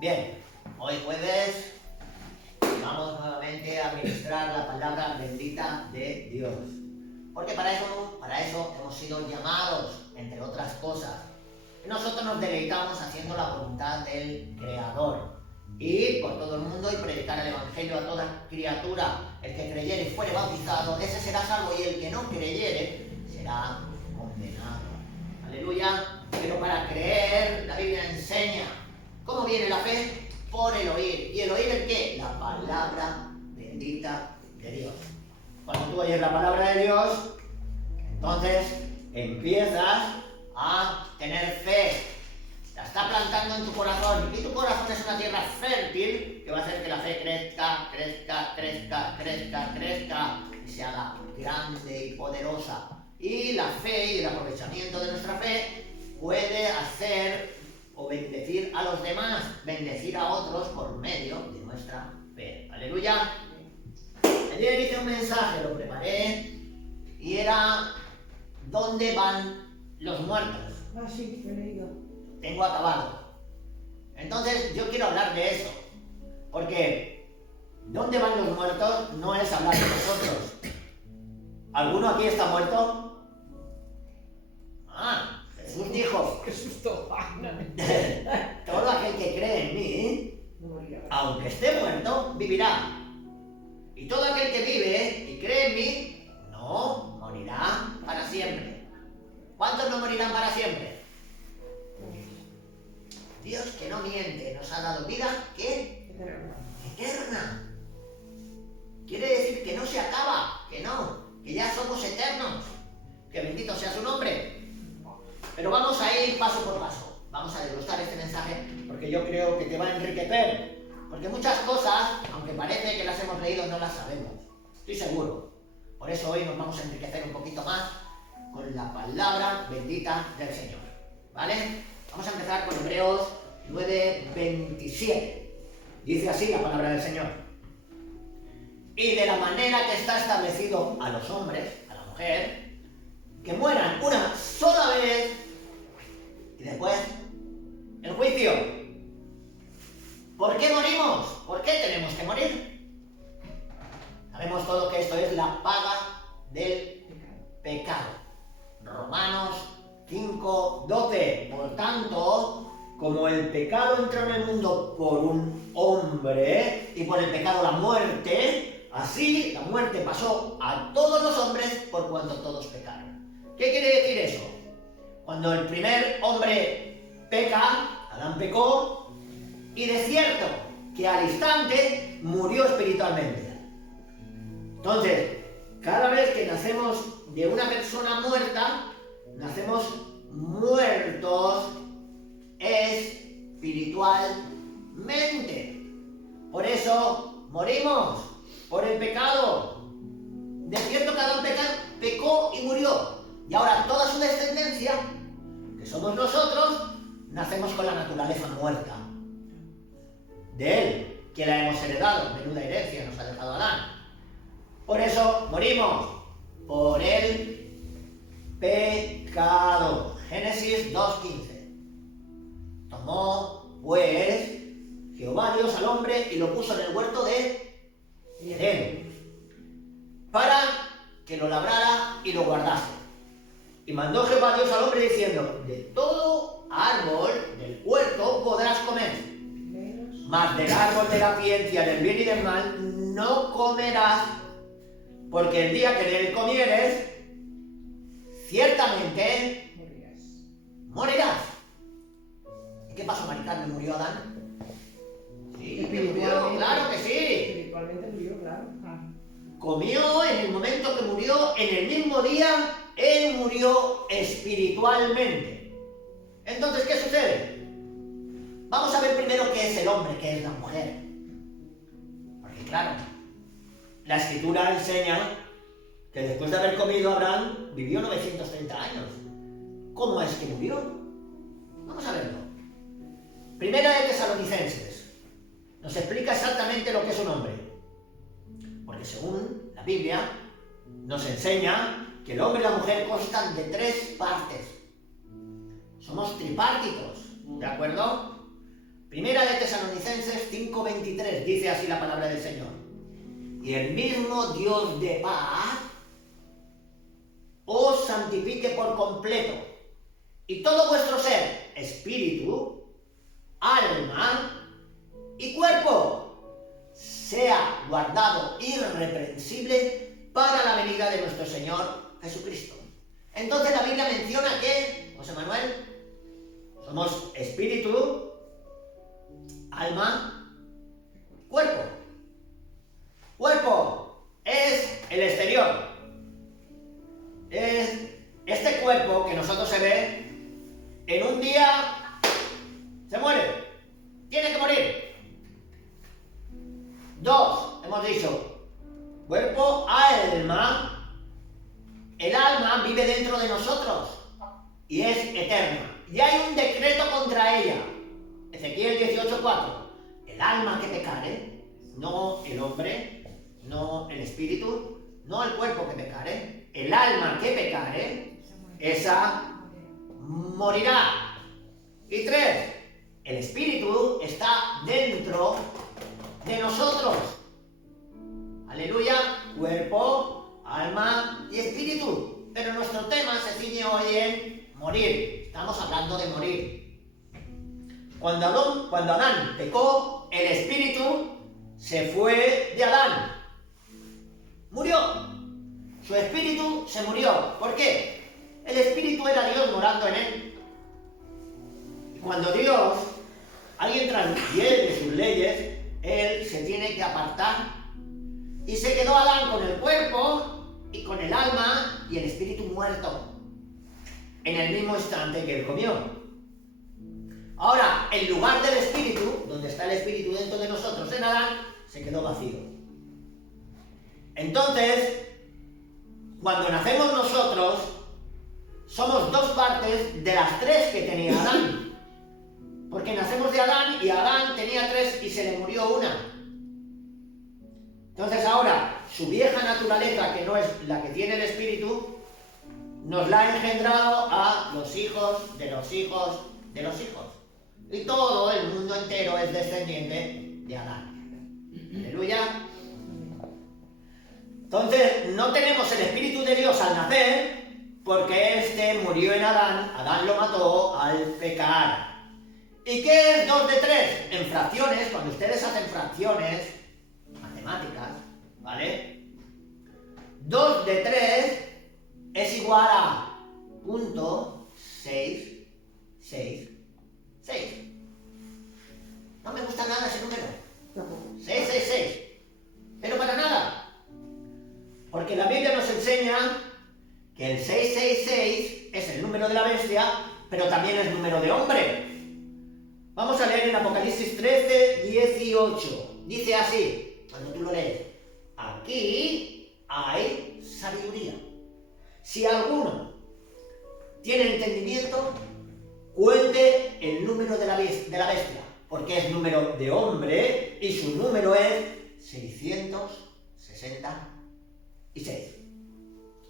Bien, hoy jueves vamos nuevamente a ministrar la palabra bendita de Dios. Porque para eso hemos sido llamados, entre otras cosas. Y nosotros nos deleitamos haciendo la voluntad del Creador. Ir por todo el mundo y predicar el Evangelio a toda criatura. El que creyere y fuere bautizado, ese será salvo, y el que no creyere será condenado. Aleluya. Pero para creer, la Biblia enseña. ¿Cómo viene la fe? Por el oír. ¿Y el oír el qué? La palabra bendita de Dios. Cuando tú oyes la palabra de Dios, entonces empiezas a tener fe. La está plantando en tu corazón. Y tu corazón es una tierra fértil que va a hacer que la fe crezca, crezca, crezca, crezca, crezca y se haga grande y poderosa. Y la fe y el aprovechamiento de nuestra fe puede hacer o bendecir a los demás, bendecir a otros por medio de nuestra fe. Aleluya. Ayer hice un mensaje, lo preparé, y era ¿dónde van los muertos? Ah, sí, lo he leído. Tengo acabado. Entonces yo quiero hablar de eso, porque ¿dónde van los muertos? No es hablar de nosotros. ¿Alguno aquí está muerto? Ah, Jesús dijo, ¡Qué susto! todo aquel que cree en mí, aunque esté muerto, vivirá. Y todo aquel que vive y cree en mí, no morirá para siempre. ¿Cuántos no morirán para siempre? Dios, que no miente, nos ha dado vida, ¿qué? Eterna. Quiere decir que no se acaba, que no, que ya somos eternos. Que bendito sea su nombre. Pero vamos a ir paso por paso. Vamos a degustar este mensaje porque yo creo que te va a enriquecer. Porque muchas cosas, aunque parece que las hemos leído, no las sabemos. Estoy seguro. Por eso hoy nos vamos a enriquecer un poquito más con la palabra bendita del Señor. ¿Vale? Vamos a empezar con Hebreos 9:27. Dice así la palabra del Señor. Y de la manera que está establecido a los hombres, a la mujer, que mueran una sola vez y después el juicio. ¿Por qué morimos? ¿Por qué tenemos que morir? Sabemos todo que esto es la paga del pecado. Romanos 5:12. Por tanto, como el pecado entró en el mundo por un hombre y por el pecado la muerte, así la muerte pasó a todos los hombres por cuanto todos pecaron. ¿Qué quiere decir eso? Cuando el primer hombre peca, Adán pecó, y de cierto que al instante murió espiritualmente. Entonces, cada vez que nacemos de una persona muerta, nacemos muertos espiritualmente. Por eso morimos por el pecado. De cierto que Adán pecó y murió. Y ahora toda su descendencia, que somos nosotros, nacemos con la naturaleza muerta de él, que la hemos heredado. Menuda herencia nos ha dejado Adán. Por eso morimos por el pecado. Génesis 2:15. Tomó pues Jehová Dios al hombre y lo puso en el huerto de Edén para que lo labrara y lo guardase. Y mandó Jehová Dios al hombre diciendo: de todo árbol del huerto podrás comer, mas del árbol de la ciencia del bien y del mal no comerás, porque el día que de él comieres, ciertamente morirás. ¿Y qué pasó, Mari Carmen? ¿Murió Adán? Sí, que murió, claro que sí. Espiritualmente murió, claro. Comió en el momento que murió, en el mismo día, él murió espiritualmente. Entonces, ¿qué sucede? Vamos a ver primero qué es el hombre, qué es la mujer. Porque claro, la Escritura enseña que después de haber comido Abraham, vivió 930 años. ¿Cómo es que murió? Vamos a verlo. Primera de Tesalonicenses nos explica exactamente lo que es un hombre. Porque según la Biblia, nos enseña que el hombre y la mujer constan de 3 partes. Somos tripártitos, ¿de acuerdo? Primera de Tesalonicenses 5:23, dice así la palabra del Señor. Y el mismo Dios de paz os santifique por completo, y todo vuestro ser, espíritu, alma y cuerpo, sea guardado irreprensible para la venida de nuestro Señor Jesucristo. Entonces la Biblia menciona que, José Manuel, somos espíritu, alma, cuerpo. Cuerpo es el exterior. Es este cuerpo que nosotros se ve, en un día se muere. Tiene que morir. 2, hemos dicho, cuerpo, alma. El alma vive dentro de nosotros y es eterna. Y hay un decreto contra ella. Ezequiel 18:4. El alma que pecare, no el hombre, no el espíritu, no el cuerpo que pecare, el alma que pecare, esa morirá. Y 3, el espíritu está dentro de nosotros. Aleluya, cuerpo, alma y espíritu. Pero nuestro tema se ciñe hoy en morir. Estamos hablando de morir. Cuando Adán pecó, el espíritu se fue de Adán. Murió. Su espíritu se murió. ¿Por qué? El espíritu era Dios morando en él. Y cuando alguien transgrede sus leyes, él se tiene que apartar. Y se quedó Adán con el cuerpo y con el alma y el espíritu muerto en el mismo instante que él comió. Ahora, el lugar del espíritu, donde está el espíritu dentro de nosotros en Adán, se quedó vacío. Entonces, cuando nacemos nosotros, somos 2 partes de las 3 que tenía Adán. Porque nacemos de Adán y Adán tenía 3 y se le murió una. Entonces ahora, su vieja naturaleza, que no es la que tiene el espíritu, nos la ha engendrado a los hijos de los hijos de los hijos. Y todo el mundo entero es descendiente de Adán. Aleluya. Entonces, no tenemos el Espíritu de Dios al nacer, porque este murió en Adán, Adán lo mató al pecar. ¿Y qué es 2 de 3? En fracciones, cuando ustedes hacen fracciones matemáticas, ¿vale? 2 de 3 es igual a .666. No me gusta nada ese número. 666. Pero para nada. Porque la Biblia nos enseña que el 666 es el número de la bestia, pero también es número de hombre. Vamos a leer en Apocalipsis 13:18. Dice así, cuando tú lo lees: aquí hay sabiduría. Si alguno tiene entendimiento, cuente el número de la bestia, porque es número de hombre y su número es 666.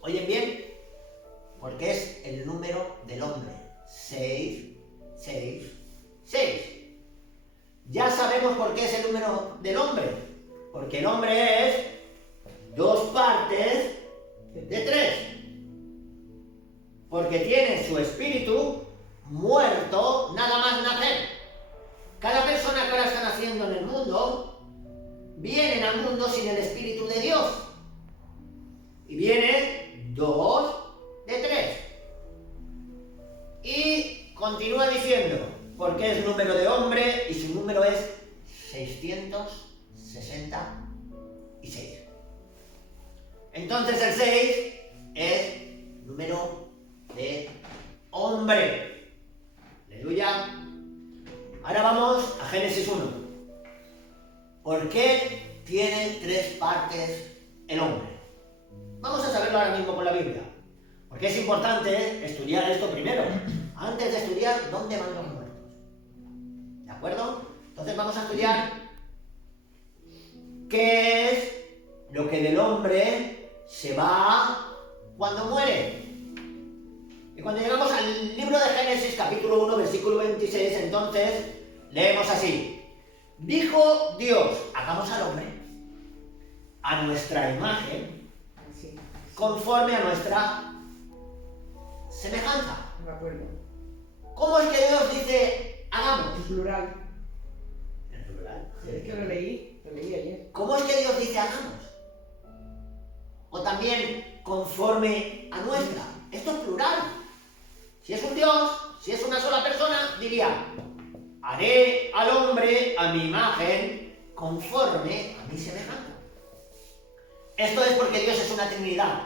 ¿Oyen bien? Porque es el número del hombre. 666. Ya sabemos por qué es el número del hombre. Porque el hombre es 2 partes de 3. Porque tiene su espíritu muerto nada más nacer. Cada persona que ahora está naciendo en el mundo, vienen al mundo sin el espíritu de Dios. Y viene 2 de 3. Y continúa diciendo, porque es número de hombre y su número es 666. Entonces el 6 es número de hombre. Aleluya. Ahora vamos a Génesis 1. ¿Por qué tiene 3 partes el hombre? Vamos a saberlo ahora mismo con la Biblia. Porque es importante estudiar esto primero, antes de estudiar dónde van los muertos. ¿De acuerdo? Entonces vamos a estudiar qué es lo que del hombre se va cuando muere. Y cuando llegamos al libro de Génesis, capítulo 1, versículo 26, entonces leemos así. Dijo Dios, hagamos al hombre a nuestra imagen, Sí. conforme a nuestra semejanza. No me acuerdo. ¿Cómo es que Dios dice hagamos? En plural. En plural. Es que lo leí ayer. ¿Cómo es que Dios dice hagamos? O también conforme a nuestra. Esto es plural. Si es un Dios, si es una sola persona, diría, haré al hombre a mi imagen conforme a mi semejanza. Esto es porque Dios es una Trinidad.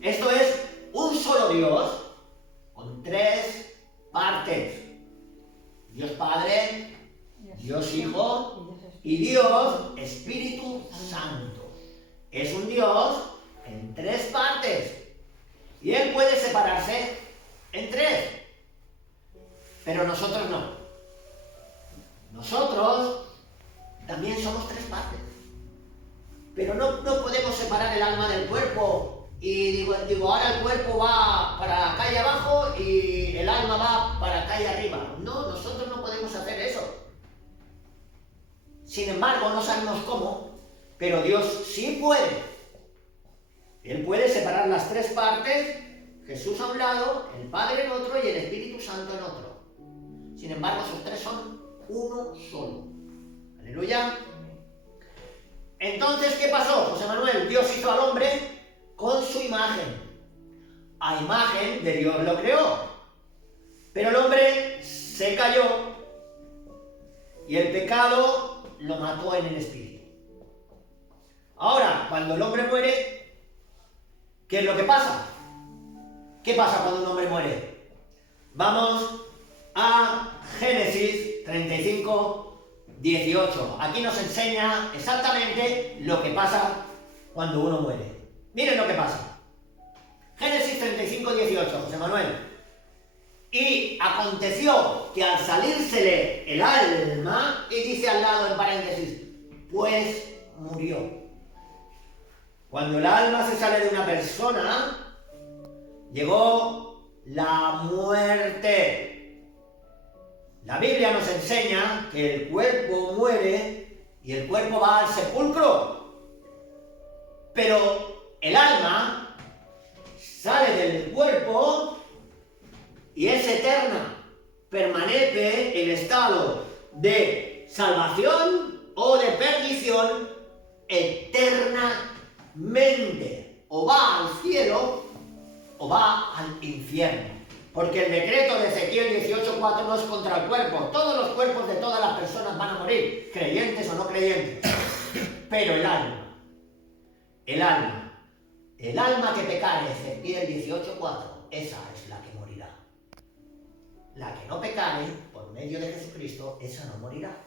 Esto es un solo Dios con tres partes. Dios Padre, Dios Hijo y Dios Espíritu Santo. Es un Dios en tres partes. Y Él puede separarse en tres. Pero nosotros no. Nosotros también somos tres partes. Pero no podemos separar el alma del cuerpo. Y digo, ahora el cuerpo va para acá y abajo y el alma va para acá y arriba. No, nosotros no podemos hacer eso. Sin embargo, no sabemos cómo, pero Dios sí puede. Él puede separar las tres partes, Jesús a un lado, el Padre en otro y el Espíritu Santo en otro. Sin embargo, esos tres son uno solo. Aleluya. Entonces, ¿qué pasó, José Manuel? Dios hizo al hombre con su imagen. A imagen de Dios lo creó. Pero el hombre se cayó y el pecado lo mató en el espíritu. Ahora, cuando el hombre muere, ¿qué es lo que pasa? ¿Qué pasa cuando un hombre muere? Vamos a Génesis 35, 18. Aquí nos enseña exactamente lo que pasa cuando uno muere. Miren lo que pasa. Génesis 35, 18, José Manuel. Y aconteció que al salírsele el alma, y dice al lado en paréntesis, pues murió. Cuando el alma se sale de una persona, llegó la muerte. La Biblia nos enseña que el cuerpo muere y el cuerpo va al sepulcro. Pero el alma sale del cuerpo y es eterna. Permanece en estado de salvación o de perdición eternamente. O va al cielo o va al infierno. Porque el decreto de Ezequiel 18:4 no es contra el cuerpo. Todos los cuerpos de todas las personas van a morir, creyentes o no creyentes. Pero el alma que pecare, Ezequiel 18:4, esa es la que morirá. La que no pecare, por medio de Jesucristo, esa no morirá.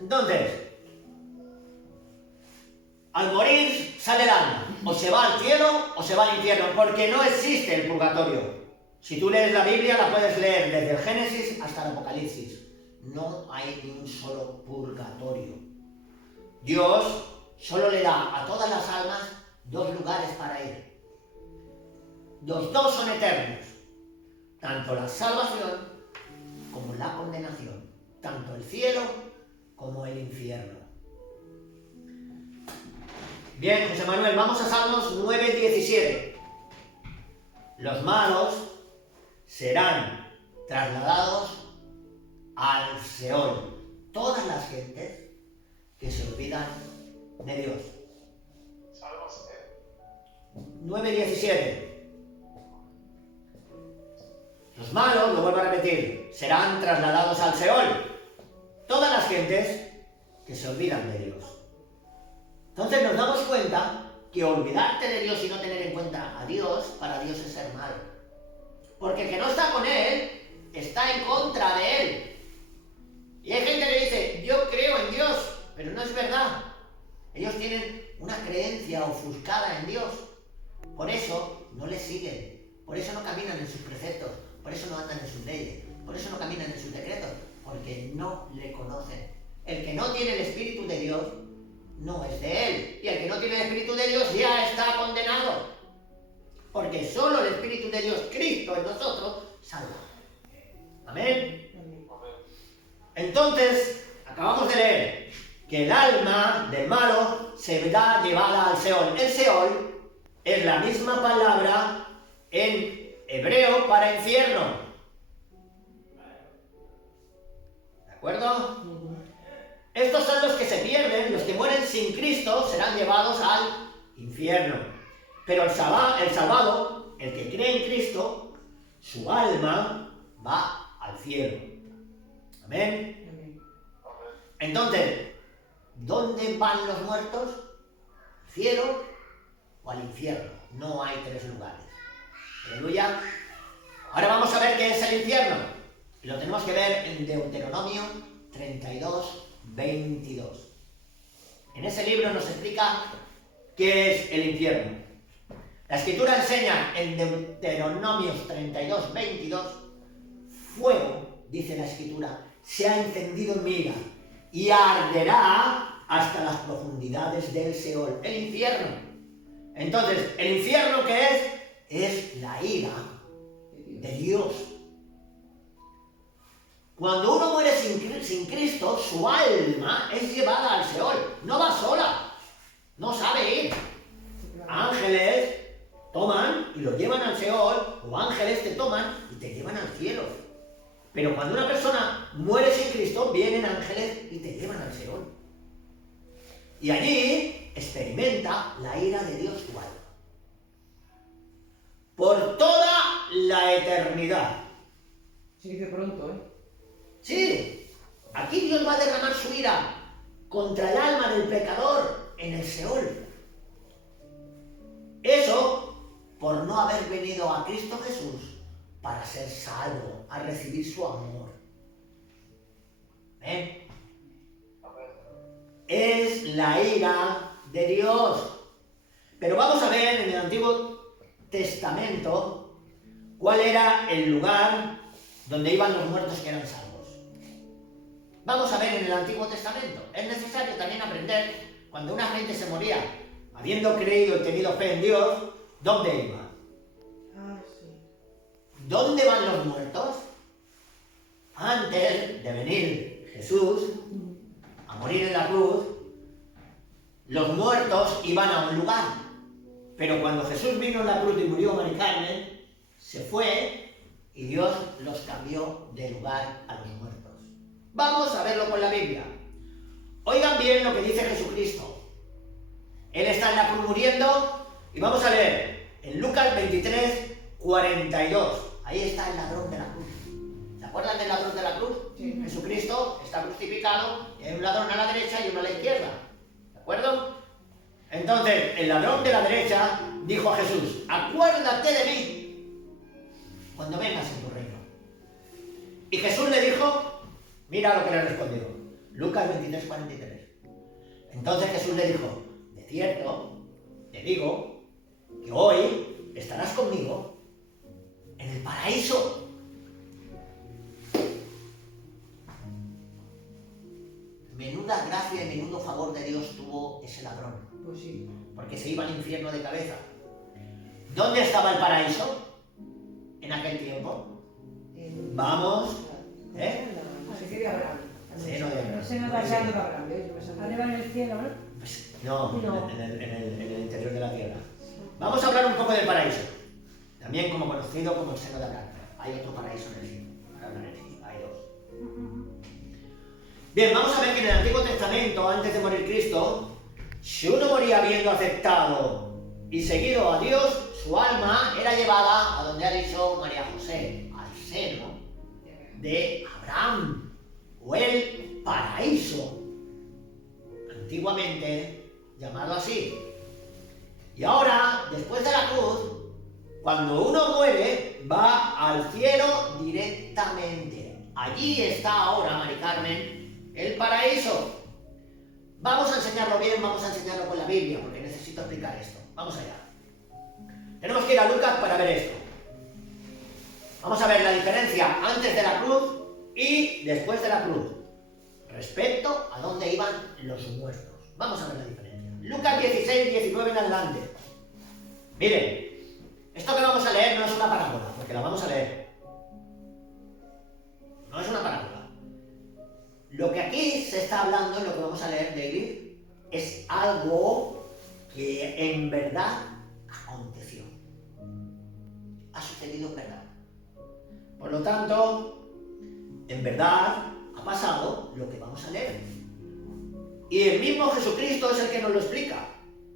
Entonces, al morir sale el alma, o se va al cielo o se va al infierno, porque no existe el purgatorio. Si tú lees la Biblia, la puedes leer desde el Génesis hasta el Apocalipsis. No hay ni un solo purgatorio. Dios solo le da a todas las almas dos lugares para ir. Los dos son eternos. Tanto la salvación como la condenación. Tanto el cielo como el infierno. Bien, José Manuel, vamos a Salmos 9:17. Los malos serán trasladados al Seol. Todas las gentes que se olvidan de Dios. Salmos 9:17. Los malos, lo vuelvo a repetir, serán trasladados al Seol. Todas las gentes que se olvidan de Dios. Entonces nos damos cuenta que olvidarte de Dios y no tener en cuenta a Dios, para Dios es ser malo. Porque el que no está con Él, está en contra de Él. Y hay gente que dice, yo creo en Dios, pero no es verdad. Ellos tienen una creencia ofuscada en Dios. Por eso no le siguen. Por eso no caminan en sus preceptos. Por eso no andan en sus leyes. Por eso no caminan en sus decretos. Porque no le conocen. El que no tiene el Espíritu de Dios no es de Él. Y el que no tiene el Espíritu de Dios ya está condenado. Porque solo el Espíritu de Dios, Cristo en nosotros, salva. Amén. Entonces, acabamos de leer que el alma del malo se verá llevada al Seol. El Seol es la misma palabra en hebreo para infierno. ¿De acuerdo? Estos son los que se pierden, los que mueren sin Cristo serán llevados al infierno. Pero el salvado, el que cree en Cristo, su alma va al cielo. Amén. Entonces, ¿dónde van los muertos? ¿Al cielo o al infierno? No hay tres lugares. Aleluya. Ahora vamos a ver qué es el infierno. Y lo tenemos que ver en Deuteronomio 32, 22. En ese libro nos explica qué es el infierno. La Escritura enseña en Deuteronomio 32, 22, fuego, dice la Escritura, se ha encendido en mi ira y arderá hasta las profundidades del Seol, el infierno. Entonces, ¿el infierno qué es? Es la ira de Dios. Cuando uno muere sin Cristo, su alma es llevada al Seol. No va sola, no sabe ir. Ángeles toman y lo llevan al Seol, o ángeles te toman y te llevan al cielo. Pero cuando una persona muere sin Cristo, vienen ángeles y te llevan al Seol. Y allí experimenta la ira de Dios tu alma. Por toda la eternidad. Se dice pronto, ¿eh? Sí, aquí Dios va a derramar su ira contra el alma del pecador en el Seol. Eso por no haber venido a Cristo Jesús para ser salvo, a recibir su amor. ¿Ven? Es la ira de Dios. Pero vamos a ver en el Antiguo Testamento cuál era el lugar donde iban los muertos que eran salvos. Vamos a ver en el Antiguo Testamento. Es necesario también aprender, cuando una gente se moría, habiendo creído y tenido fe en Dios, ¿dónde iba? Sí. ¿Dónde van los muertos? Antes de venir Jesús a morir en la cruz, los muertos iban a un lugar. Pero cuando Jesús vino en la cruz y murió Mari Carmen, se fue y Dios los cambió de lugar a los muertos. Vamos a verlo con la Biblia. Oigan bien lo que dice Jesucristo. Él está en la cruz muriendo y vamos a leer en Lucas 23, 42. Ahí está el ladrón de la cruz. ¿Se acuerdan del ladrón de la cruz? Sí. Jesucristo está crucificado y hay un ladrón a la derecha y uno a la izquierda. ¿De acuerdo? Entonces, el ladrón de la derecha dijo a Jesús: acuérdate de mí cuando vengas en tu reino. Y Jesús le dijo, mira lo que le respondió, Lucas 23, 43. Entonces Jesús le dijo: de cierto, te digo que hoy estarás conmigo en el paraíso. Menuda gracia y menudo favor de Dios tuvo ese ladrón. Pues sí. Porque se iba al infierno de cabeza. ¿Dónde estaba el paraíso en aquel tiempo? Vamos, ¿eh? Se quería Abraham. Seno de Abraham. El seno de Muy bien. Abraham. Arriba en el cielo, ¿no? Pues no, No. en el interior de la tierra. Vamos a hablar un poco del paraíso. También como conocido como el seno de Abraham. Hay otro paraíso en el cielo. Ahora hablaré, hay dos. Bien, vamos a ver que en el Antiguo Testamento, antes de morir Cristo, si uno moría habiendo aceptado y seguido a Dios, su alma era llevada a donde ha dicho María José, al seno de Abraham, o el paraíso, antiguamente llamado así. Y ahora, después de la cruz, cuando uno muere, va al cielo directamente. Allí está ahora, Mari Carmen, el paraíso. Vamos a enseñarlo bien, vamos a enseñarlo con la Biblia, porque necesito explicar esto. Vamos allá. Tenemos que ir a Lucas para ver esto. Vamos a ver la diferencia antes de la cruz y después de la cruz, respecto a dónde iban los muertos. Vamos a ver la diferencia. Lucas 16, 19 en adelante. Miren, esto que vamos a leer no es una parábola, porque la vamos a leer. No es una parábola. Lo que aquí se está hablando, lo que vamos a leer, David, es algo que en verdad aconteció. Ha sucedido en verdad. Por lo tanto, en verdad ha pasado lo que vamos a leer. Y el mismo Jesucristo es el que nos lo explica,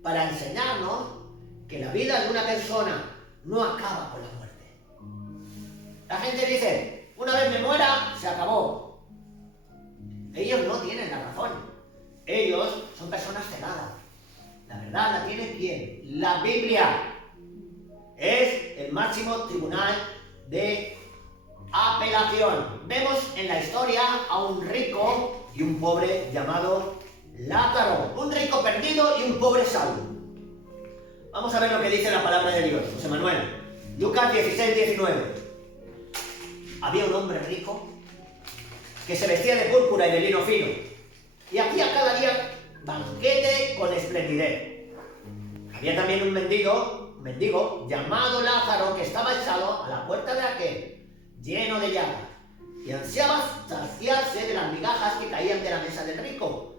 para enseñarnos que la vida de una persona no acaba con la muerte. La gente dice, una vez me muera, se acabó. Ellos no tienen la razón. Ellos son personas cegadas. La verdad la tiene ¿quién? La Biblia. Es el máximo tribunal de apelación. Vemos en la historia a un rico y un pobre llamado Lázaro. Un rico perdido y un pobre salvo. Vamos a ver lo que dice la palabra de Dios, José Manuel. Lucas 16, 19. Había un hombre rico que se vestía de púrpura y de lino fino y hacía cada día banquete con esplendidez. Había también un mendigo llamado Lázaro que estaba echado a la puerta de aquel, lleno de llagas, y ansiaba saciarse de las migajas que caían de la mesa del rico,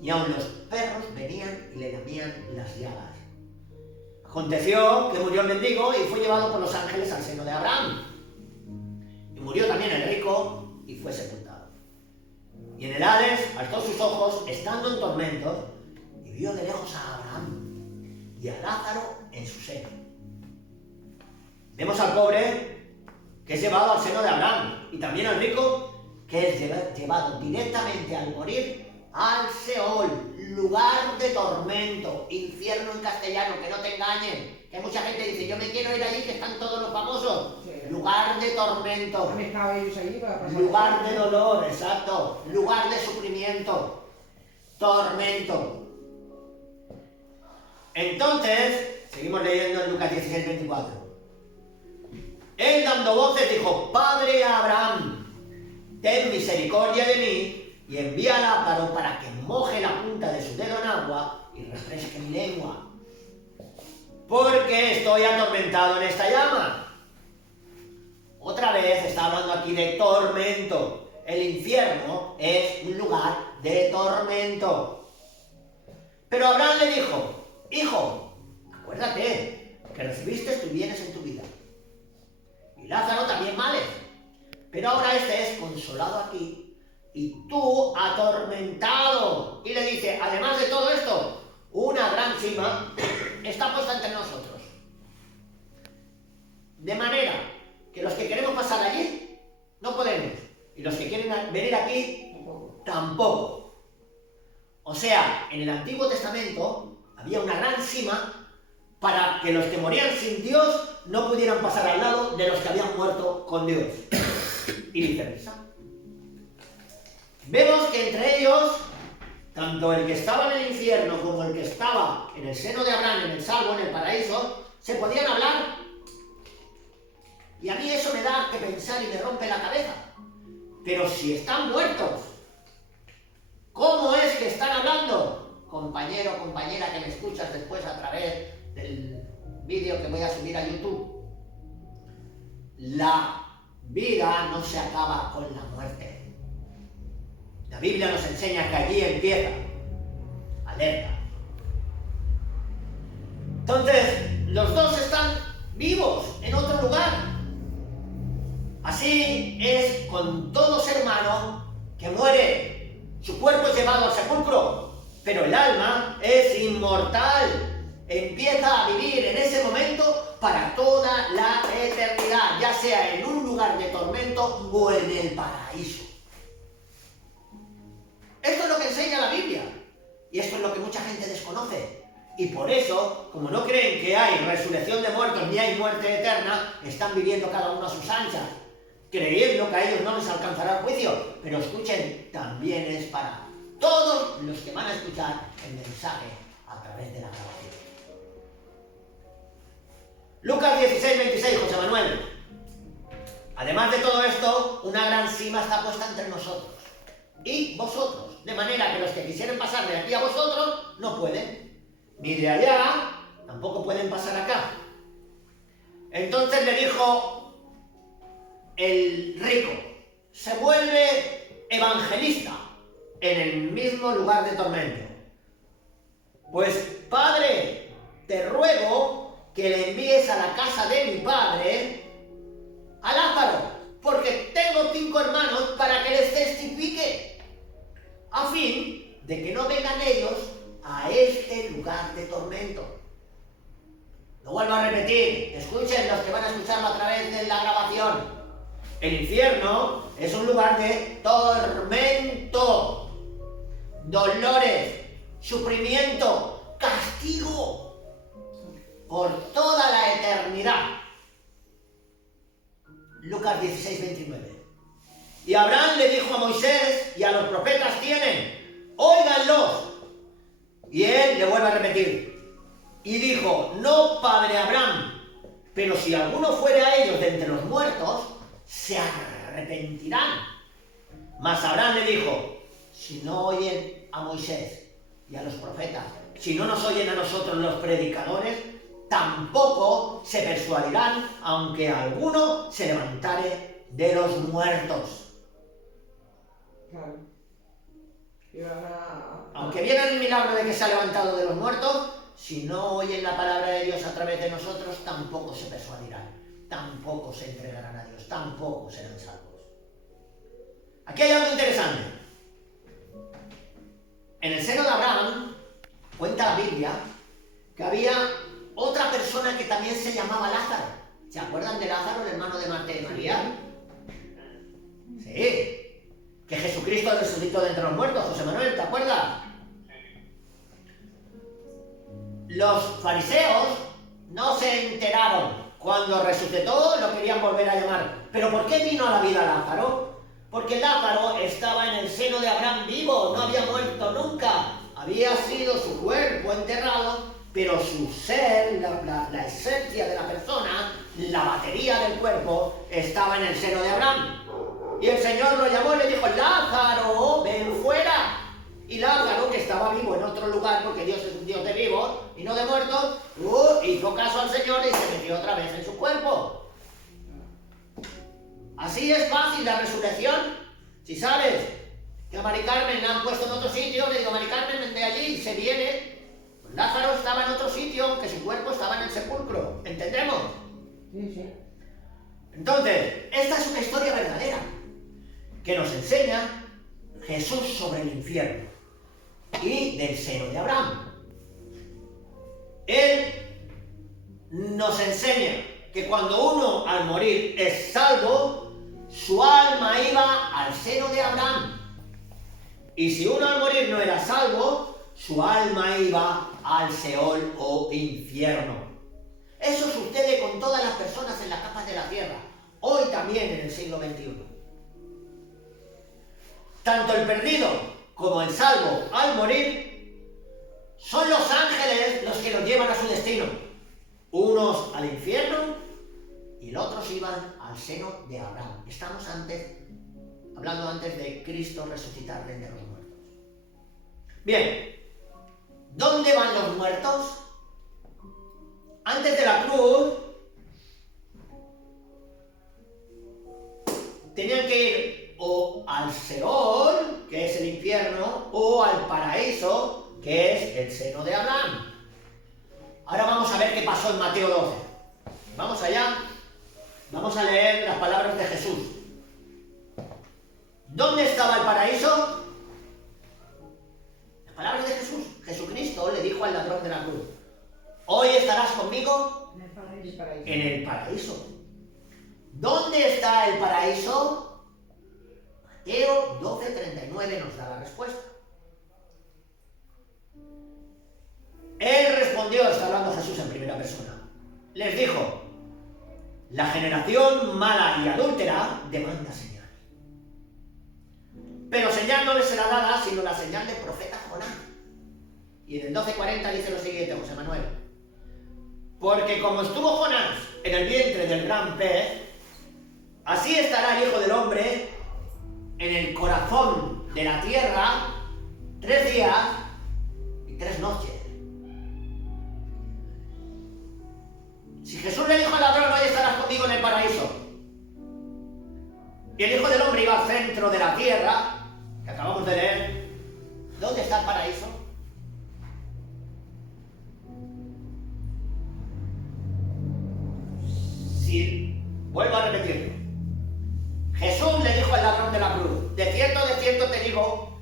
y aun los perros venían y le lamían las llagas. Aconteció que murió el mendigo y fue llevado por los ángeles al seno de Abraham. Y murió también el rico y fue sepultado. Y en el Hades alzó sus ojos, estando en tormentos, y vio de lejos a Abraham y a Lázaro en su seno. Vemos al pobre que es llevado al seno de Abraham, y también al rico que es llevado directamente al morir al Seol, lugar de tormento, infierno en castellano, que no te engañen, que mucha gente dice, yo me quiero ir allí, que están todos los famosos. Sí. Lugar de tormento, ¿Han estado ellos allí para pasar? Lugar de dolor, exacto, lugar de sufrimiento, tormento. Entonces, seguimos leyendo en Lucas 16, 24. Él dando voces dijo, Padre Abraham, ten misericordia de mí, y envía a Lázaro para que moje la punta de su dedo en agua y refresque mi lengua, porque estoy atormentado en esta llama. Otra vez está hablando aquí de tormento. El infierno es un lugar de tormento. Pero Abraham le dijo, hijo, acuérdate que recibiste tus bienes en tu vida, y Lázaro también males, pero ahora este es consolado aquí y tú atormentado. Y le dice, además de todo esto, una gran cima está puesta entre nosotros, de manera que los que queremos pasar allí no podemos, y los que quieren venir aquí tampoco. O sea, en el Antiguo Testamento había una gran cima para que los que morían sin Dios no pudieran pasar al lado de los que habían muerto con Dios, y viceversa. Vemos que entre ellos, tanto el que estaba en el infierno como el que estaba en el seno de Abraham, en el salvo, en el paraíso, se podían hablar. Y a mí eso me da que pensar y me rompe la cabeza. Pero si están muertos, ¿cómo es que están hablando? Compañero o compañera que me escuchas después a través del vídeo que voy a subir a YouTube. La vida no se acaba con la muerte. La Biblia nos enseña que allí empieza. Alerta. Entonces, los dos están vivos en otro lugar. Así es con todo ser humano que muere. Su cuerpo es llevado al sepulcro, pero el alma es inmortal. Empieza a vivir en ese momento para toda la eternidad, ya sea en un lugar de tormento o en el paraíso. Esto es lo que enseña la Biblia, y esto es lo que mucha gente desconoce. Y por eso, como no creen que hay resurrección de muertos ni hay muerte eterna, están viviendo cada uno a sus anchas, creyendo que a ellos no les alcanzará el juicio. Pero escuchen, también es para todos los que van a escuchar el mensaje a través de la grabación. Lucas 16, 26, José Manuel. Además de todo esto, una gran cima está puesta entre nosotros y vosotros, de manera que los que quisieran pasar de aquí a vosotros no pueden, ni de allá tampoco pueden pasar acá. Entonces le dijo el rico, se vuelve evangelista, en el mismo lugar de tormento. Pues, Padre, te ruego que le envíes a la casa de mi padre a Lázaro, porque tengo 5 hermanos para que les testifique, a fin de que no vengan ellos a este lugar de tormento. Lo vuelvo a repetir, escuchen los que van a escucharlo a través de la grabación. El infierno es un lugar de tormento, dolores, sufrimiento, castigo por toda la eternidad. Lucas 16, 29. Y Abraham le dijo a Moisés y a los profetas tienen, óiganlos. Y él le vuelve a repetir. Y dijo, no, padre Abraham, pero si alguno fuere a ellos de entre los muertos, se arrepentirán. Mas Abraham le dijo, si no oyen a Moisés y a los profetas, si no nos oyen a nosotros los predicadores, tampoco se persuadirán, aunque alguno se levantare de los muertos. Claro. Y ahora... Aunque viene el milagro de que se ha levantado de los muertos, si no oyen la palabra de Dios a través de nosotros, tampoco se persuadirán, tampoco se entregarán a Dios, tampoco serán salvos. Aquí hay algo interesante. En el seno de Abraham, cuenta la Biblia, que había otra persona que también se llamaba Lázaro. ¿Se acuerdan de Lázaro, el hermano de Marta y María? Sí. Que Jesucristo resucitó de entre los muertos. José Manuel, ¿te acuerdas? Los fariseos no se enteraron. Cuando resucitó lo querían volver a llamar. ¿Pero por qué vino a la vida Lázaro? Porque Lázaro estaba en el seno de Abraham vivo, no había muerto nunca. Había sido su cuerpo enterrado, pero su ser, la esencia de la persona, la batería del cuerpo, estaba en el seno de Abraham. Y el Señor lo llamó y le dijo, Lázaro, ven fuera. Y Lázaro, que estaba vivo en otro lugar, porque Dios es un Dios de vivos y no de muertos, hizo caso al Señor y se metió otra vez en su cuerpo. Así es fácil la resurrección. Si sabes que a Mari Carmen la han puesto en otro sitio, le digo, Mari Carmen, ven de allí, y se viene. Pues Lázaro estaba en otro sitio, aunque su cuerpo estaba en el sepulcro. ¿Entendemos? Sí, sí. Entonces, esta es una historia verdadera que nos enseña Jesús sobre el infierno y del seno de Abraham. Él nos enseña que cuando uno al morir es salvo, su alma iba al seno de Abraham. Y si uno al morir no era salvo, su alma iba al Seol o infierno. Eso sucede con todas las personas en las capas de la tierra, hoy también en el siglo XXI. Tanto el perdido como el salvo al morir son los ángeles los que los llevan a su destino. Unos al infierno y los otros iban al seno de Abraham. Estamos hablando antes de Cristo resucitar de entre los muertos. Bien, ¿dónde van los muertos? Antes de la cruz tenían que ir o al Seol, que es el infierno, o al paraíso, que es el seno de Abraham. Ahora vamos a ver qué pasó en Mateo 12. Vamos allá. Vamos a leer las palabras de Jesús. ¿Dónde estaba el paraíso? Las palabras de Jesús. Jesucristo le dijo al ladrón de la cruz, hoy estarás conmigo En el paraíso. en el paraíso. ¿Dónde está el paraíso? Mateo 12:39 nos da la respuesta. Él respondió, está hablando Jesús en primera persona, les dijo, la generación mala y adúltera demanda señal. Pero señal no les será dada, sino la señal del profeta Jonás. Y en el 12:40 dice lo siguiente, José Manuel. Porque como estuvo Jonás en el vientre del gran pez, así estará el Hijo del Hombre en el corazón de la tierra 3 días y 3 noches. Si Jesús le dijo al ladrón, hoy estarás conmigo en el paraíso, y el Hijo del Hombre iba al centro de la tierra, que acabamos de leer, ¿Dónde está el paraíso? Sí, vuelvo a repetirlo. Jesús le dijo al ladrón de la cruz, de cierto te digo,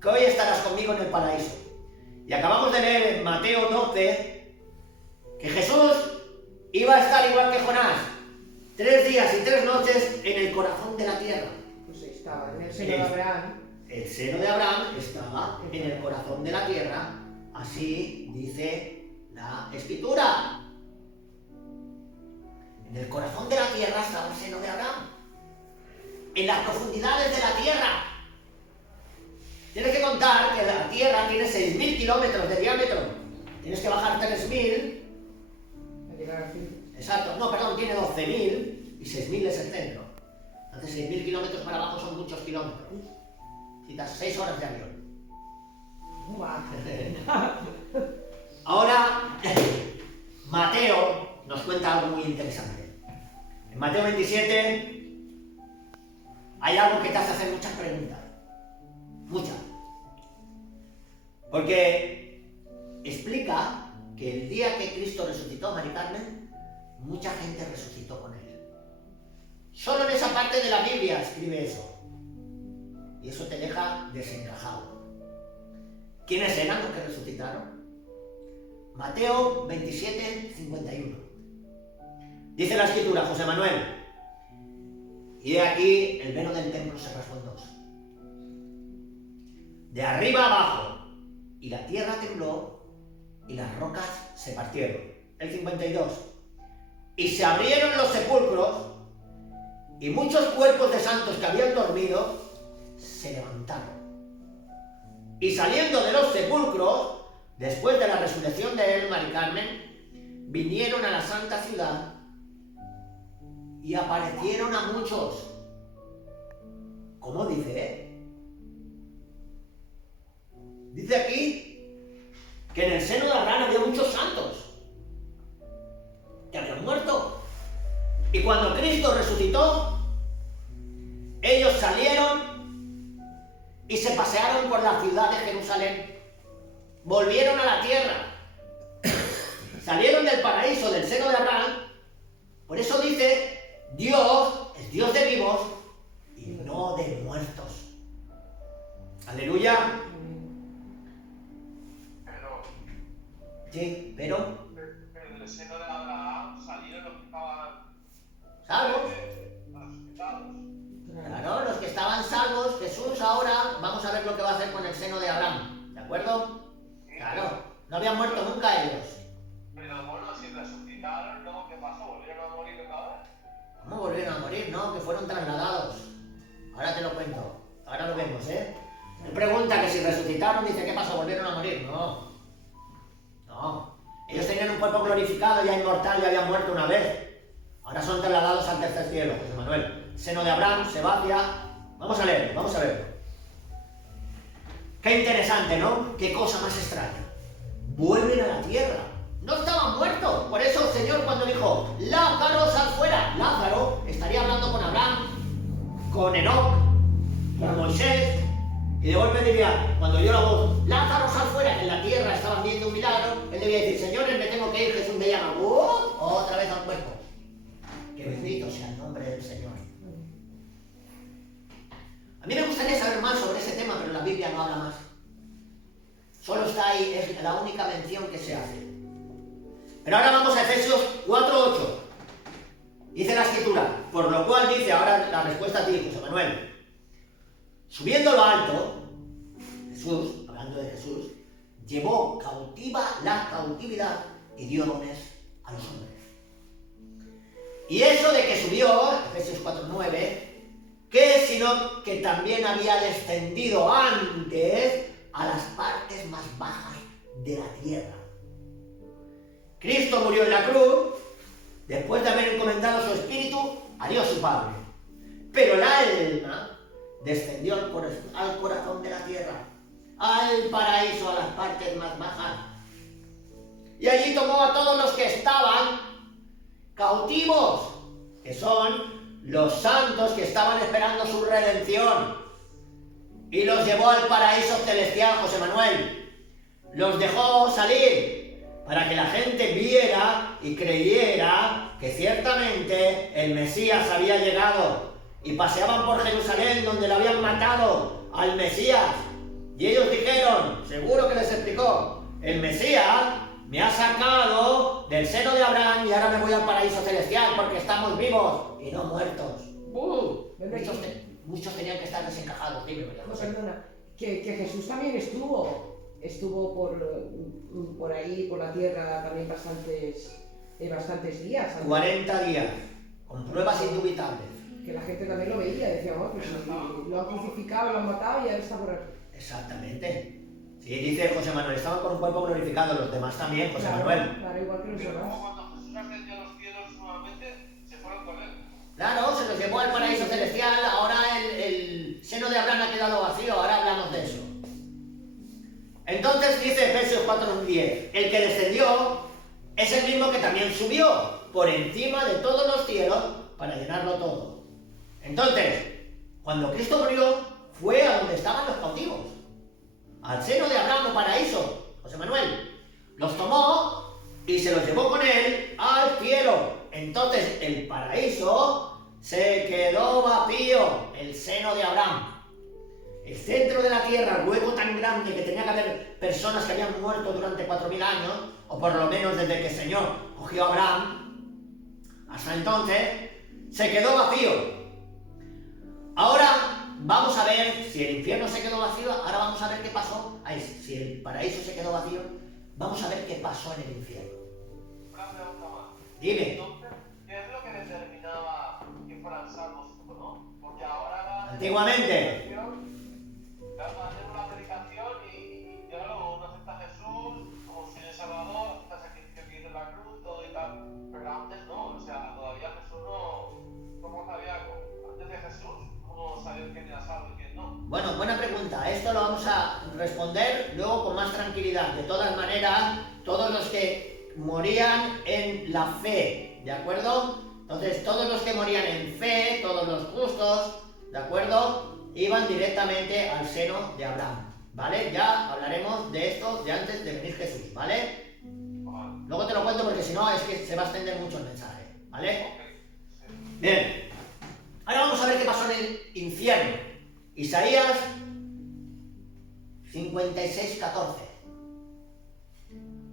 que hoy estarás conmigo en el paraíso. Y acabamos de leer en Mateo 12 que Jesús iba a estar igual que Jonás, 3 días y 3 noches en el corazón de la tierra. Pues estaba en el seno de Abraham. El seno de Abraham estaba en el corazón de la tierra, así dice la Escritura. En el corazón de la tierra estaba el seno de Abraham. En las profundidades de la tierra. Tienes que contar que la tierra tiene 6.000 kilómetros de diámetro. Tienes que bajar 3.000. A llegar al fin. Exacto, no, perdón, tiene 12.000 y 6.000 es el centro. Entonces 6.000 kilómetros para abajo son muchos kilómetros. Citas 6 horas de avión. Ahora, Mateo nos cuenta algo muy interesante. En Mateo 27 hay algo que te hace hacer muchas preguntas. Muchas. Porque explica que el día que Cristo resucitó a Mari Carmen, mucha gente resucitó con él. Solo en esa parte de la Biblia escribe eso. Y eso te deja desencajado. ¿Quiénes eran los que resucitaron? Mateo 27, 51. Dice la Escritura, José Manuel, y de aquí el velo del templo se rasgó en dos. De arriba abajo, y la tierra tembló, y las rocas se partieron. El 52. Y se abrieron los sepulcros, y muchos cuerpos de santos que habían dormido se levantaron. Y saliendo de los sepulcros, después de la resurrección de él, Mari Carmen, vinieron a la santa ciudad y aparecieron a muchos. ¿Cómo dice? Dice aquí que en el seno de Abraham había muchos santos que habían muerto. Y cuando Cristo resucitó, ellos salieron y se pasearon por la ciudad de Jerusalén. Volvieron a la tierra. Salieron del paraíso, del seno de Abraham. Por eso dice, Dios es Dios de vivos y no de muertos. Aleluya. Pero Sí, pero en el seno de Abraham salieron los que estaban salvos. resucitados. Claro, los que estaban salvos, Jesús ahora, vamos a ver lo que va a hacer con el seno de Abraham. ¿De acuerdo? Claro, no habían muerto nunca ellos. Pero bueno, si resucitaron, ¿no? ¿Qué pasó? ¿Volvieron a morir otra vez? ¿Cómo volvieron a morir? No, que fueron trasladados. Ahora te lo cuento. Ahora lo vemos, ¿eh? Él pregunta que si resucitaron, dice, ¿qué pasó? ¿Volvieron a morir? No. No. Ellos tenían un cuerpo glorificado, ya inmortal, ya habían muerto una vez. Ahora son trasladados al tercer cielo, José Manuel. Seno de Abraham, se vacía. Vamos a leerlo, vamos a verlo. Qué interesante, ¿no? Qué cosa más extraña. Vuelven a la tierra. No estaban muertos. Por eso el Señor cuando dijo, Lázaro, sal fuera. Lázaro estaría hablando con Abraham, con Enoc, con Moisés. Y de golpe diría, cuando oyó la voz, Lázaro, sal fuera, que en la tierra estaban viendo un milagro, él debía decir, señores, me tengo que ir. Jesús me llama, otra vez al cuerpo. Que bendito sea el nombre del Señor. A mí me gustaría saber más sobre ese tema, pero la Biblia no habla más. Solo está ahí, es la única mención que se hace. Pero ahora vamos a Efesios 4:8. Dice la Escritura, por lo cual dice, ahora la respuesta a ti, José Manuel. Subiendo lo alto, Jesús, hablando de Jesús, llevó cautiva la cautividad y dio dones a los hombres. Y eso de que subió, Efesios 4:9, ¿qué es sino que también había descendido antes a las partes más bajas de la tierra? Cristo murió en la cruz después de haber encomendado su espíritu a Dios su Padre. Pero el alma descendió al corazón de la tierra, al paraíso, a las partes más bajas. Y allí tomó a todos los que estaban cautivos, que son los santos que estaban esperando su redención. y los llevó al paraíso celestial, José Manuel. Los dejó salir para que la gente viera y creyera que ciertamente el Mesías había llegado. Y paseaban por Jerusalén donde le habían matado al Mesías. Y ellos dijeron, seguro que les explicó, el Mesías me ha sacado del seno de Abraham y ahora me voy al paraíso celestial porque estamos vivos y no muertos. Muchos tenían que estar desencajados. Dime, María No, José. perdona, que Jesús también estuvo por ahí, por la tierra, también bastantes días. antes. 40 días, con pruebas indubitables. Que la gente también lo veía, decía, bueno, pues si lo han crucificado, lo han matado y ahora está por ahí. Exactamente. Sí, dice José Manuel, estaban con un cuerpo glorificado, los demás también, José Claro, Manuel. claro, igual que los Pero demás. luego cuando Jesús ascendió a los cielos nuevamente, se fueron con él. Claro, se los llevó al paraíso celestial, ahora el seno de Abraham ha quedado vacío, ahora hablamos de eso. Entonces dice Efesios 4:10, el que descendió es el mismo que también subió por encima de todos los cielos para llenarlo todo. Entonces, cuando Cristo murió, fue a donde estaban los cautivos, al seno de Abraham o paraíso, José Manuel. Los tomó y se los llevó con él al cielo. Entonces el paraíso se quedó vacío, el seno de Abraham. El centro de la tierra, el hueco tan grande que tenía que haber personas que habían muerto durante 4000 años, o por lo menos desde que el Señor cogió a Abraham, hasta entonces, se quedó vacío. Ahora vamos a ver si el infierno se quedó vacío, ahora vamos a ver qué pasó. Si el paraíso se quedó vacío, vamos a ver qué pasó en el infierno. Una pregunta más. Dime. Entonces, ¿qué es lo que determinaba que fueran salvos o no? Porque ahora Antiguamente. hacen una predicación y ya luego uno acepta a Jesús como Señor y Salvador, acepta el sacrificio que hizo en la cruz, todo y tal. Pero antes no, o sea, todavía Jesús no. ¿Cómo sabía? Antes de Jesús, ¿cómo sabía quién era salvo y quién no? Bueno, buena pregunta. Esto lo vamos a responder luego con más tranquilidad. De todas maneras, todos los que morían en la fe, ¿de acuerdo? Entonces, todos los que morían en fe, todos los justos, ¿de acuerdo? Iban directamente al seno de Abraham, ¿vale? Ya hablaremos de esto de antes de venir Jesús, ¿vale? Luego te lo cuento porque si no es que se va a extender mucho el mensaje, ¿vale? Bien. Ahora vamos a ver qué pasó en el infierno. Isaías 56:14.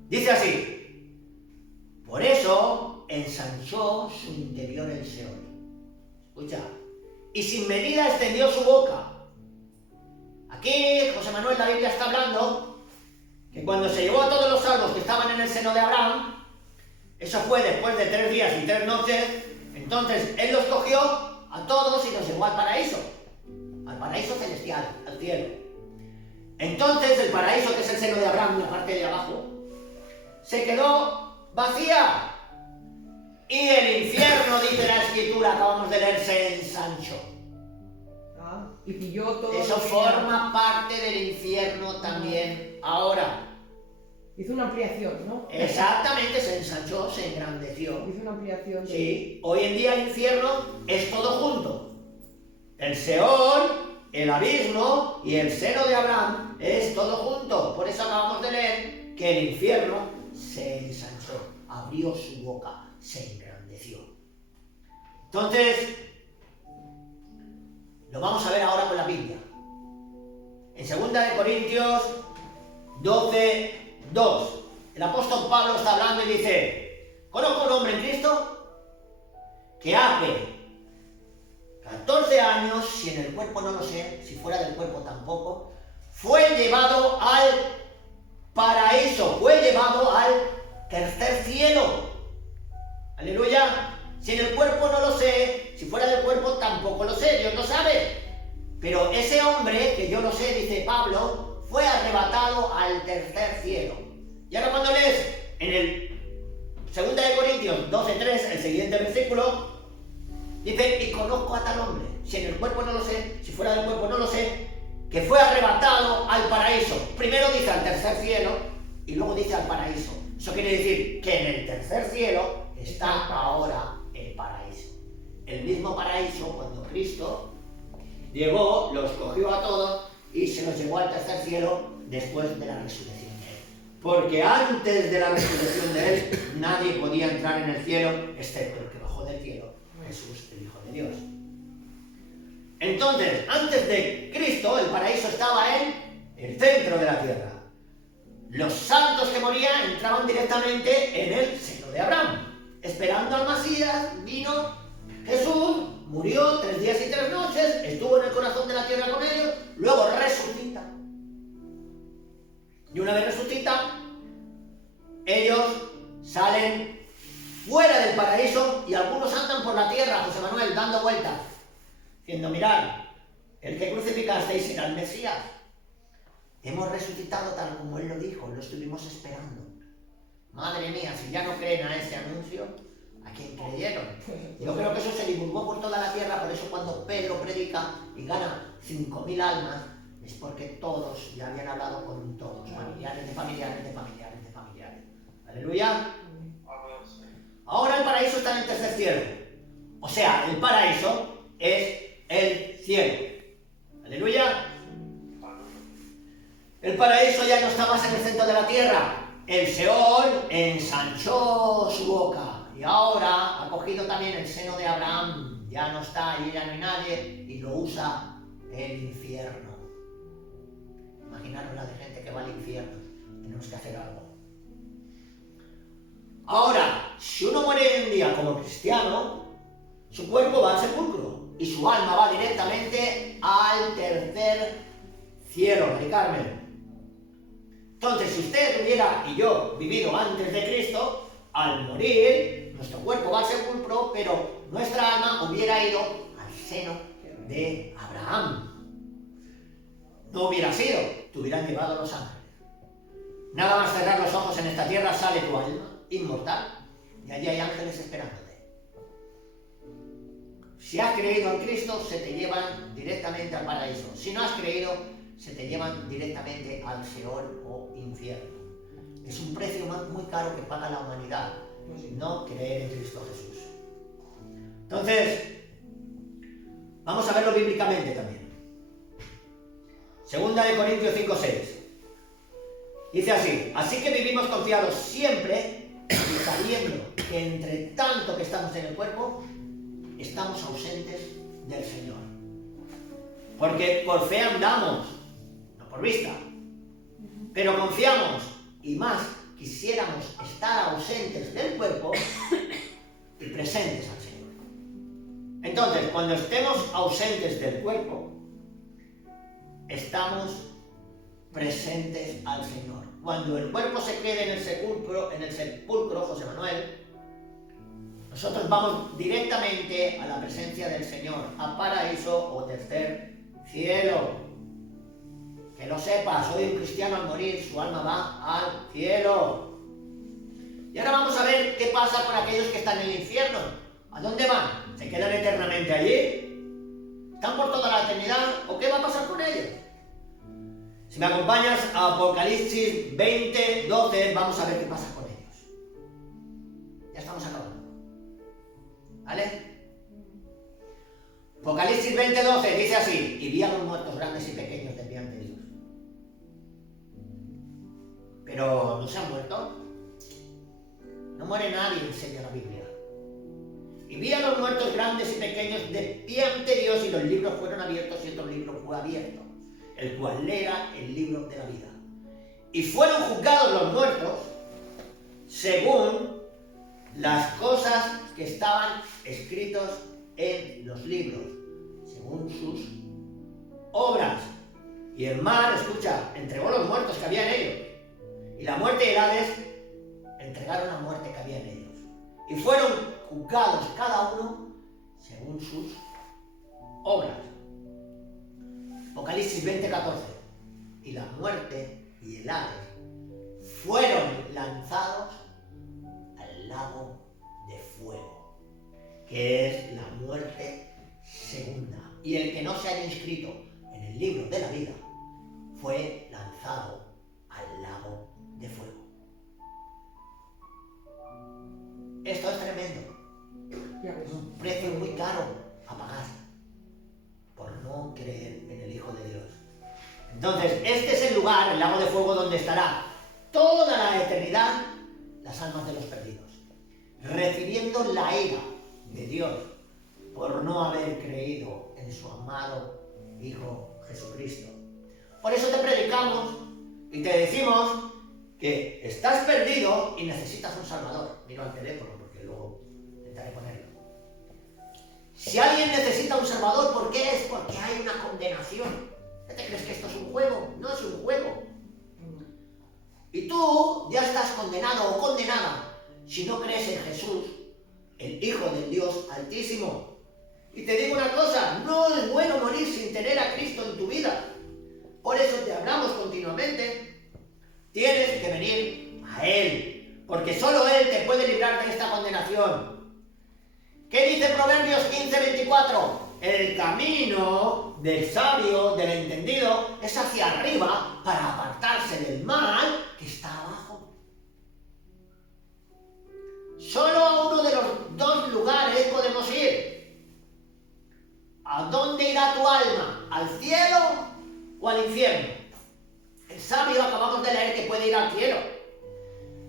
Dice así: por eso ensanchó su interior el Seol. Escucha. Y sin medida extendió su boca. Aquí José Manuel, la Biblia está hablando que cuando se llevó a todos los salvos que estaban en el seno de Abraham, eso fue después de 3 días y 3 noches, entonces él los cogió a todos y los llevó al paraíso celestial, al cielo. Entonces el paraíso, que es el seno de Abraham, la parte de abajo, se quedó vacía. Y el infierno, dice la escritura, acabamos de leer, se ensanchó. Y pilló todo. Eso lo que forma parte del infierno también ahora. hizo una ampliación, ¿no? Exactamente, se ensanchó, se engrandeció. Hizo una ampliación. Sí, hoy en día el infierno es todo junto. El Seol, el abismo y el seno de Abraham es todo junto. Por eso acabamos de leer que el infierno se ensanchó, abrió su boca, se engrandeció. Entonces, lo vamos a ver ahora con la Biblia. En 2 Corintios 12:2, el apóstol Pablo está hablando y dice: conozco un hombre en Cristo que hace 14 años, si en el cuerpo no lo sé, si fuera del cuerpo tampoco, fue llevado al paraíso, fue llevado al tercer cielo. Aleluya. Si en el cuerpo no lo sé, si fuera del cuerpo tampoco lo sé, Dios lo sabe. Pero ese hombre, que yo lo sé, dice Pablo, fue arrebatado al tercer cielo. Y ahora cuando lees en el 2 Corintios 12:3, el siguiente versículo, dice: y conozco a tal hombre, si en el cuerpo no lo sé, si fuera del cuerpo no lo sé, que fue arrebatado al paraíso. Primero dice al tercer cielo y luego dice al paraíso. Eso quiere decir que en el tercer cielo está ahora el paraíso. El mismo paraíso cuando Cristo llegó, los cogió a todos y se los llevó al tercer cielo después de la resurrección de él. Porque antes de la resurrección de él, nadie podía entrar en el cielo, excepto el que bajó del cielo, Jesús, el Hijo de Dios. Entonces, antes de Cristo, el paraíso estaba en el centro de la tierra. Los santos que morían entraban directamente en el seno de Abraham. Esperando al Mesías, vino Jesús, murió 3 días y 3 noches, estuvo en el corazón de la tierra con ellos, luego resucita. Y una vez resucita, ellos salen fuera del paraíso y algunos andan por la tierra, José Manuel, dando vueltas, diciendo, mirad, el que crucificasteis era el Mesías. Hemos resucitado tal como él lo dijo, lo estuvimos esperando. Madre mía, si ya no creen a ese anuncio, ¿a quién creyeron? Yo creo que eso se divulgó por toda la tierra, por eso cuando Pedro predica y gana 5.000 almas, es porque todos ya habían hablado con todos, familiares de familiares de familiares de familiares. ¿Aleluya? Ahora el paraíso está en el tercer cielo. O sea, el paraíso es el cielo. ¿Aleluya? El paraíso ya no está más en el centro de la tierra. El Seol ensanchó su boca y ahora ha cogido también el seno de Abraham. Ya no está allí, ya no hay nadie y lo usa el infierno. Imaginaros la de gente que va al infierno. Tenemos que hacer algo. Ahora, si uno muere hoy en día como cristiano, su cuerpo va al sepulcro y su alma va directamente al tercer cielo, Mari Carmen. Entonces, si usted hubiera y yo vivido antes de Cristo, al morir, nuestro cuerpo va al sepulcro, pero nuestra alma hubiera ido al seno de Abraham. No hubiera sido, te hubieran llevado los ángeles. Nada más cerrar los ojos en esta tierra sale tu alma inmortal y allí hay ángeles esperándote. Si has creído en Cristo, se te llevan directamente al paraíso. Si no has creído, se te llevan directamente al Seol o infierno. Es un precio muy caro que paga la humanidad, no creer en Cristo Jesús. Entonces, vamos a verlo bíblicamente también. Segunda de Corintios 5:6. Dice así: así que vivimos confiados siempre y sabiendo que entre tanto que estamos en el cuerpo, estamos ausentes del Señor. Porque por fe andamos, no por vista, pero confiamos y más quisiéramos estar ausentes del cuerpo y presentes al Señor. Entonces, cuando estemos ausentes del cuerpo, estamos presentes al Señor. Cuando el cuerpo se quede en el sepulcro, José Manuel, nosotros vamos directamente a la presencia del Señor, a paraíso o tercer cielo. Que lo sepas, hoy un cristiano al morir, su alma va al cielo. Y ahora vamos a ver qué pasa con aquellos que están en el infierno. ¿A dónde van? ¿Se quedan eternamente allí? ¿Están por toda la eternidad? ¿O qué va a pasar con ellos? Si me acompañas a Apocalipsis 20:12, vamos a ver qué pasa con ellos. Ya estamos acabando. ¿Vale? Apocalipsis 20:12 dice así: y vi a los muertos grandes y pequeños de ante Dios. Pero ¿no se han muerto? No muere nadie, enseña la Biblia. Y vi a los muertos grandes y pequeños de pie ante Dios, y los libros fueron abiertos y otro libro fue abierto, el cual era el libro de la vida. Y fueron juzgados los muertos según las cosas que estaban escritos en los libros, según sus obras. Y el mar, escucha, entregó los muertos que había en ellos. Y la muerte y el Hades entregaron la muerte que había en ellos. Y fueron juzgados cada uno según sus obras. Apocalipsis 20:14. Y la muerte y el Hades fueron lanzados al lago de fuego, que es la muerte segunda. Y el que no se haya inscrito en el libro de la vida fue lanzado al lago de fuego. Esto es tremendo. Es un precio muy caro a pagar por no creer en el Hijo de Dios. Entonces, este es el lugar, el lago de fuego, donde estará toda la eternidad las almas de los perdidos, recibiendo la ira de Dios por no haber creído en su amado Hijo Jesucristo. Por eso te predicamos y te decimos que estás perdido y necesitas un Salvador. Miro al teléfono porque luego intentaré ponerlo. Si alguien necesita un Salvador, ¿por qué es? Porque hay una condenación. ¿Qué te crees que esto es un juego? No es un juego. Y tú ya estás condenado o condenada si no crees en Jesús, el Hijo del Dios Altísimo. Y te digo una cosa, no es bueno morir sin tener a Cristo en tu vida. Por eso te hablamos continuamente. Tienes que venir a Él, porque solo Él te puede librar de esta condenación. ¿Qué dice Proverbios 15:24? El camino del sabio, del entendido, es hacia arriba para apartarse del mal que está abajo. Solo a uno de los dos lugares podemos ir. ¿A dónde irá tu alma? ¿Al cielo o al infierno? El sabio, acabamos de leer, que puede ir al cielo.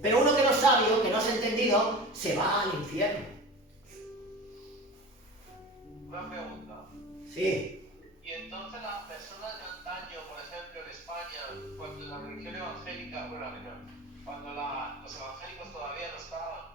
Pero uno que no es sabio, que no es entendido, se va al infierno. Una pregunta. Sí. Y entonces las personas de antaño, por ejemplo en España, cuando la religión evangélica, cuando los evangélicos todavía no estaban,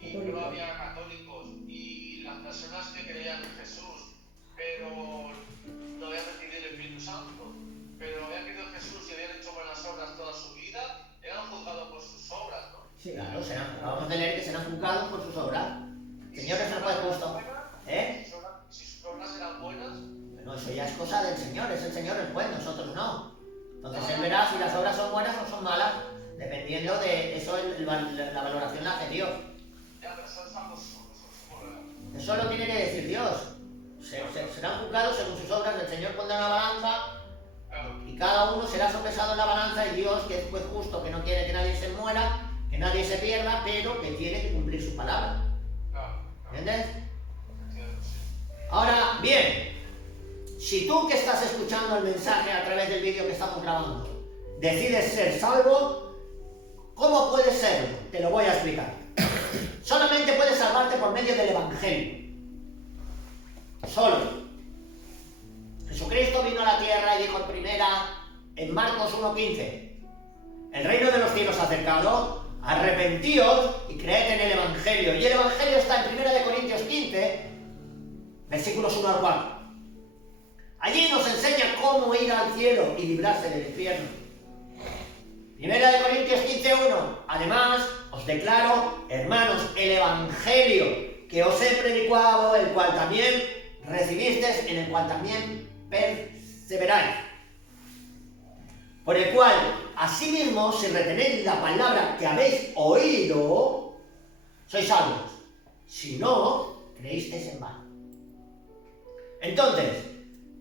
y no había católicos, y las personas que creían en Jesús, pero no habían recibido el Espíritu Santo, pero habían creído en Jesús y habían hecho buenas obras toda su vida, eran juzgados por sus obras, ¿no? Sí. Claro, acabamos de leer que serán juzgados por sus obras. Señor, es el juez justo. Si sus obras eran buenas, Bueno, eso ya es cosa del Señor, es el Señor el juez, nosotros no. Entonces Él verá si las obras son buenas o son malas, dependiendo de eso, la valoración la hace Dios. ya, pero son salvos. Eso lo tiene que decir Dios. Serán juzgados según sus obras, el Señor pondrá una balanza y cada uno será sopesado en la balanza, y Dios, que es juez justo, que no quiere que nadie se muera, que nadie se pierda, pero que tiene que cumplir su palabra. ¿Entiendes? Ahora, bien, si tú que estás escuchando el mensaje a través del vídeo que estamos grabando, decides ser salvo, ¿cómo puedes serlo? Te lo voy a explicar. Solamente puedes salvarte por medio del Evangelio. Solo. Jesucristo vino a la tierra y dijo en Marcos 1:15, el reino de los cielos ha acercado, arrepentíos y creed en el Evangelio. Y el Evangelio está en 1 Corintios 15, versículos 1 al 4. Allí nos enseña cómo ir al cielo y librarse del infierno. 1 Corintios 15:1. Además, os declaro, hermanos, el Evangelio que os he predicado, el cual también recibisteis, en el cual también perseveráis. Por el cual, asimismo, si retenéis la palabra que habéis oído, sois salvos. Si no, creísteis en vano. Entonces,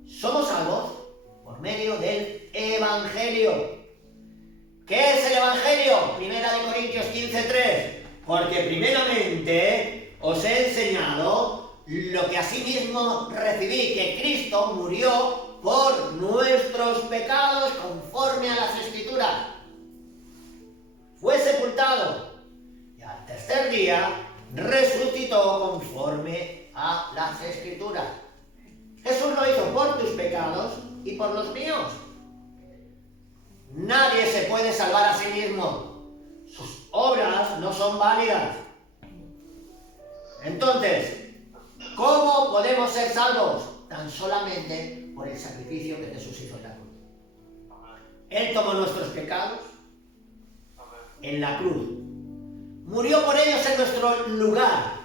somos salvos por medio del Evangelio. ¿Qué es el Evangelio? 1 Corintios 15:3. Porque primeramente os he enseñado lo que asimismo recibí, que Cristo murió por nuestros pecados conforme a las Escrituras. Fue sepultado y al tercer día resucitó conforme a las Escrituras. Jesús lo hizo por tus pecados y por los míos. Nadie se puede salvar a sí mismo. Sus obras no son válidas. Entonces, ¿cómo podemos ser salvos? Tan solamente por el sacrificio que Jesús hizo en la cruz. Él tomó nuestros pecados en la cruz. Murió por ellos en nuestro lugar.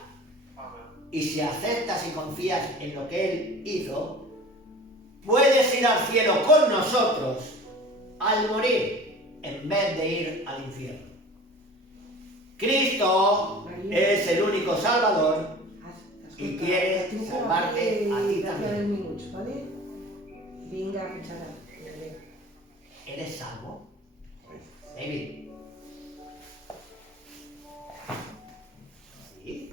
Y si aceptas y confías en lo que Él hizo, puedes ir al cielo con nosotros al morir, en vez de ir al infierno. Cristo es el único Salvador y quiere salvarte a ti también. ¿Vale? Venga, cuchara. ¿Eres salvo? David,